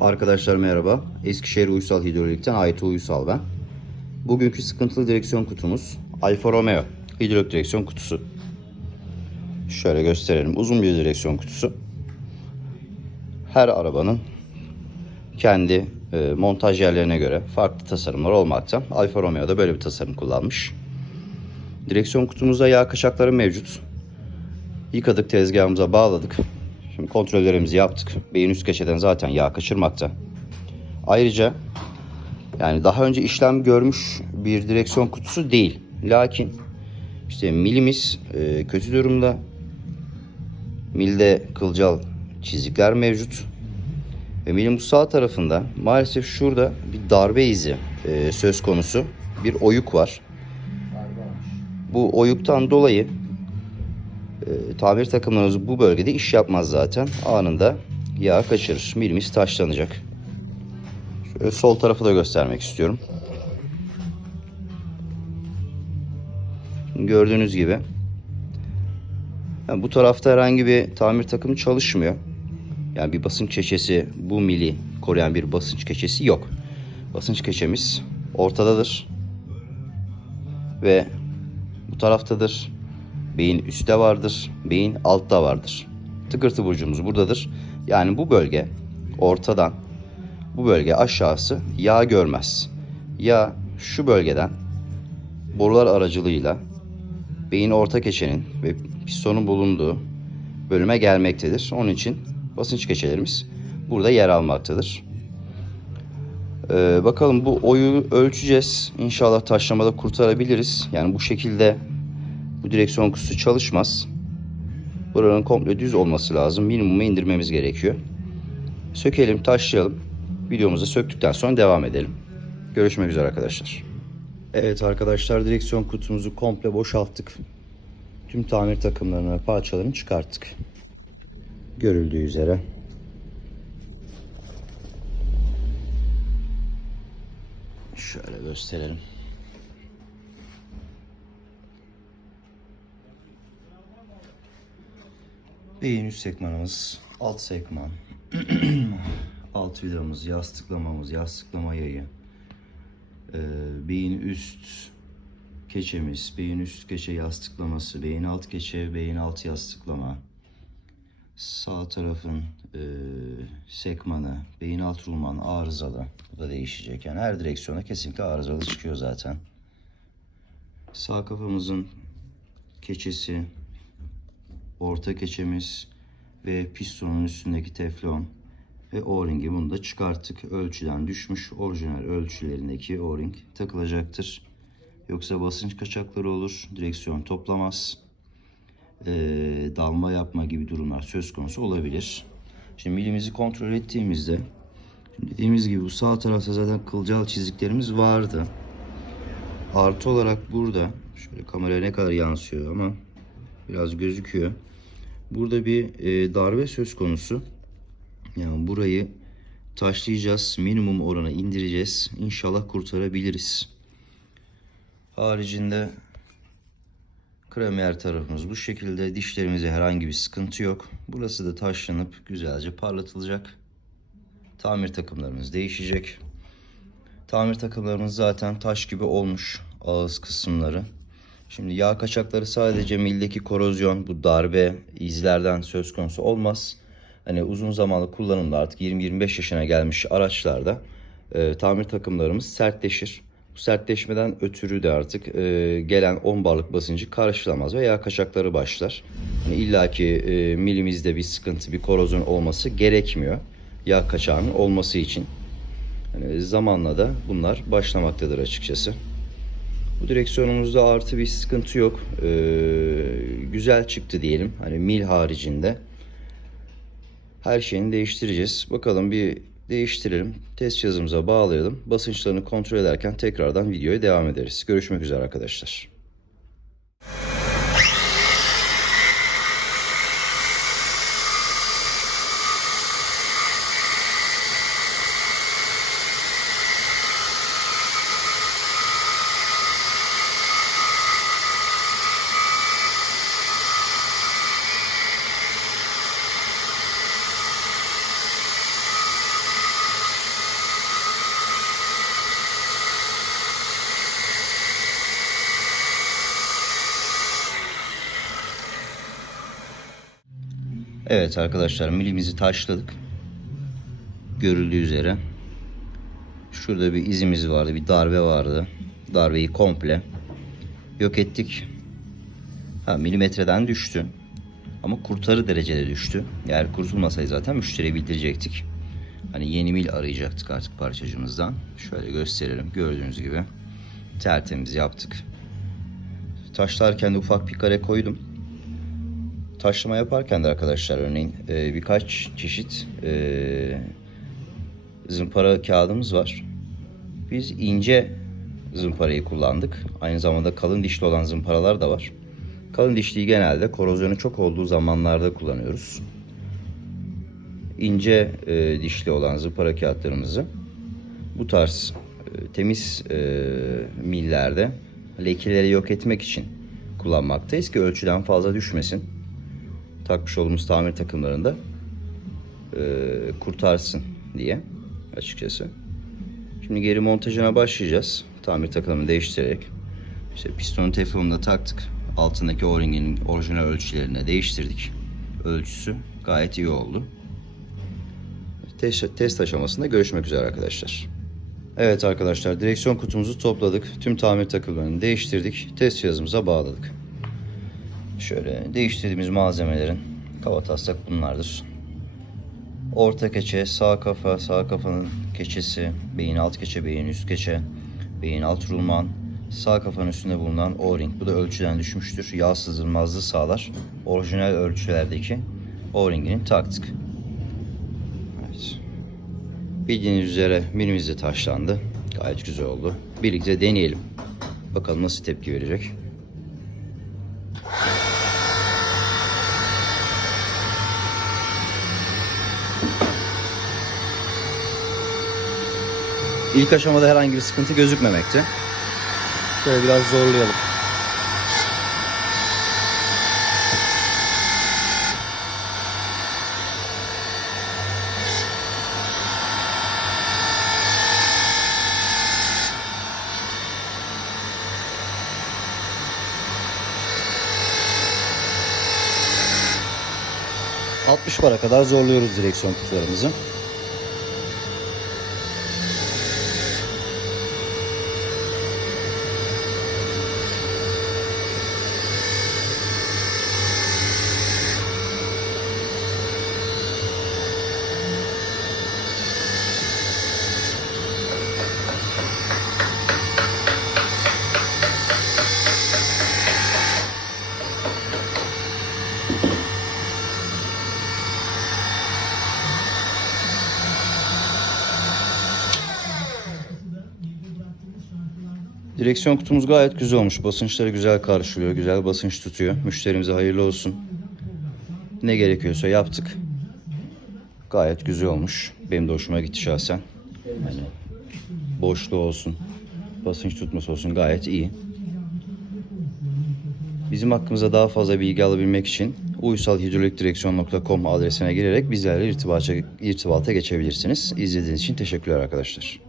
Arkadaşlar merhaba. Eskişehir Uysal Hidrolik'ten Aytu Uysal ben. Bugünkü sıkıntılı direksiyon kutumuz Alfa Romeo hidrolik direksiyon kutusu. Şöyle gösterelim. Uzun bir direksiyon kutusu. Her arabanın kendi e, montaj yerlerine göre farklı tasarımlar olmakta. Alfa Romeo da böyle bir tasarım kullanmış. Direksiyon kutumuzda yağ kaçakları mevcut. Yıkadık tezgahımıza bağladık. Şimdi kontrollerimizi yaptık. Beyin üst keçeden zaten yağ kaçırmakta. Ayrıca yani daha önce işlem görmüş bir direksiyon kutusu değil. Lakin işte milimiz e, kötü durumda. Milde kılcal çizikler mevcut. Ve milin bu sağ tarafında maalesef şurada bir darbe izi e, söz konusu. Bir oyuk var. Bu oyuktan dolayı tamir takımlarımız bu bölgede iş yapmaz zaten. Anında yağ kaçırır. Milimiz taşlanacak. Şöyle sol tarafı da göstermek istiyorum. Gördüğünüz gibi yani bu tarafta herhangi bir tamir takımı çalışmıyor. Yani bir basınç keçesi bu mili koruyan bir basınç keçesi yok. Basınç keçemiz ortadadır. Ve bu taraftadır. Beyin üstte vardır. Beyin altta vardır. Tıkırtı burcumuz buradadır. Yani bu bölge ortadan bu bölge aşağısı yağ görmez. Yağ şu bölgeden borular aracılığıyla beyin orta keçenin ve pistonun bulunduğu bölüme gelmektedir. Onun için basınç keçelerimiz burada yer almaktadır. Ee, bakalım bu oyu ölçeceğiz. İnşallah taşlamada kurtarabiliriz. Yani bu şekilde bu direksiyon kutusu çalışmaz. Buranın komple düz olması lazım. Minimuma indirmemiz gerekiyor. Sökelim, taşlayalım. Videomuzu söktükten sonra devam edelim. Görüşmek üzere arkadaşlar. Evet arkadaşlar direksiyon kutumuzu komple boşalttık. Tüm tamir takımlarını ve parçalarını çıkarttık. Görüldüğü üzere. Şöyle gösterelim. Beyin üst sekmanımız, alt sekman, alt vidamız, yastıklamamız, yastıklama yayı, ee, beyin üst keçemiz, beyin üst keçe yastıklaması, beyin alt keçe, beyin alt yastıklama, sağ tarafın e, sekmanı, beyin alt rulman arızalı. Bu da değişecek. Yani her direksiyona kesinlikle arızalı çıkıyor zaten. Sağ kafamızın keçesi, orta keçemiz ve pistonun üstündeki teflon ve o-ringi bunu da çıkarttık. Ölçüden düşmüş orijinal ölçülerindeki o-ring takılacaktır. Yoksa basınç kaçakları olur, direksiyon toplamaz, ee, dalma yapma gibi durumlar söz konusu olabilir. Şimdi milimizi kontrol ettiğimizde dediğimiz gibi bu sağ tarafta zaten kılcal çiziklerimiz vardı. Artı olarak burada şöyle kameraya ne kadar yansıyor ama biraz gözüküyor. Burada bir e, darbe söz konusu. Yani burayı taşlayacağız. Minimum orana indireceğiz. İnşallah kurtarabiliriz. Haricinde kremiyer tarafımız bu şekilde. Dişlerimize herhangi bir sıkıntı yok. Burası da taşlanıp güzelce parlatılacak. Tamir takımlarımız değişecek. Tamir takımlarımız zaten taş gibi olmuş ağız kısımları. Şimdi yağ kaçakları sadece mildeki korozyon, bu darbe izlerden söz konusu olmaz. Hani uzun zamanlı kullanımda artık 20-25 yaşına gelmiş araçlarda e, tamir takımlarımız sertleşir. Bu sertleşmeden ötürü de artık e, gelen 10 barlık basıncı karşılamaz ve yağ kaçakları başlar. Yani İlla ki e, milimizde bir sıkıntı, bir korozyon olması gerekmiyor. Yağ kaçağının olması için. Yani zamanla da bunlar başlamaktadır açıkçası. Bu direksiyonumuzda artı bir sıkıntı yok. Ee, güzel çıktı diyelim. Hani mil haricinde. Her şeyini değiştireceğiz. Bakalım bir değiştirelim. Test cihazımıza bağlayalım. Basınçlarını kontrol ederken tekrardan videoya devam ederiz. Görüşmek üzere arkadaşlar. Evet arkadaşlar milimizi taşladık. Görüldüğü üzere. Şurada bir izimiz vardı, bir darbe vardı. Darbeyi komple yok ettik. Ha, milimetreden düştü. Ama kurtarı derecede düştü. Eğer kurtulmasaydı zaten müşteriye bildirecektik. Hani yeni mil arayacaktık artık parçacımızdan. Şöyle gösterelim. Gördüğünüz gibi tertemiz yaptık. Taşlarken de ufak bir kare koydum. Taşlama yaparken de arkadaşlar örneğin e, birkaç çeşit e, zımpara kağıdımız var. Biz ince zımparayı kullandık. Aynı zamanda kalın dişli olan zımparalar da var. Kalın dişliyi genelde korozyonu çok olduğu zamanlarda kullanıyoruz. İnce e, dişli olan zımpara kağıtlarımızı bu tarz e, temiz e, millerde lekeleri yok etmek için kullanmaktayız ki ölçüden fazla düşmesin. Takmış olduğumuz tamir takımlarında e, kurtarsın diye açıkçası. Şimdi geri montajına başlayacağız. Tamir takımını değiştirerek. İşte pistonun teflonunu da taktık. Altındaki o-ringin orijinal ölçülerini de değiştirdik. Ölçüsü gayet iyi oldu. Test, test aşamasında görüşmek üzere arkadaşlar. Evet arkadaşlar direksiyon kutumuzu topladık. Tüm tamir takımlarını değiştirdik. Test cihazımıza bağladık. Şöyle değiştirdiğimiz malzemelerin kaba taslak bunlardır. Orta keçe, sağ kafa, sağ kafanın keçesi, beyin alt keçe, beyin üst keçe, beyin alt rulman, sağ kafanın üstünde bulunan O-ring. Bu da ölçüden düşmüştür. Yağ sızılmazlığı sağlar. Orijinal ölçülerdeki O-ringini taktık. Evet. Bildiğiniz üzere minimiz de taşlandı. Gayet güzel oldu. Birlikte deneyelim. Bakalım nasıl tepki verecek. İlk aşamada herhangi bir sıkıntı gözükmemekte. Şöyle biraz zorlayalım. ...60 para kadar zorluyoruz direksiyon kutularımızı. Direksiyon kutumuz gayet güzel olmuş. Basınçları güzel karşılıyor. Güzel basınç tutuyor. Müşterimize hayırlı olsun. Ne gerekiyorsa yaptık. Gayet güzel olmuş. Benim de hoşuma gitti şahsen. Hani boşluğu olsun. Basınç tutması olsun gayet iyi. Bizim hakkımızda daha fazla bilgi alabilmek için uysalhidrolikdireksiyon.com adresine girerek bizlerle irtibata geçebilirsiniz. İzlediğiniz için teşekkürler arkadaşlar.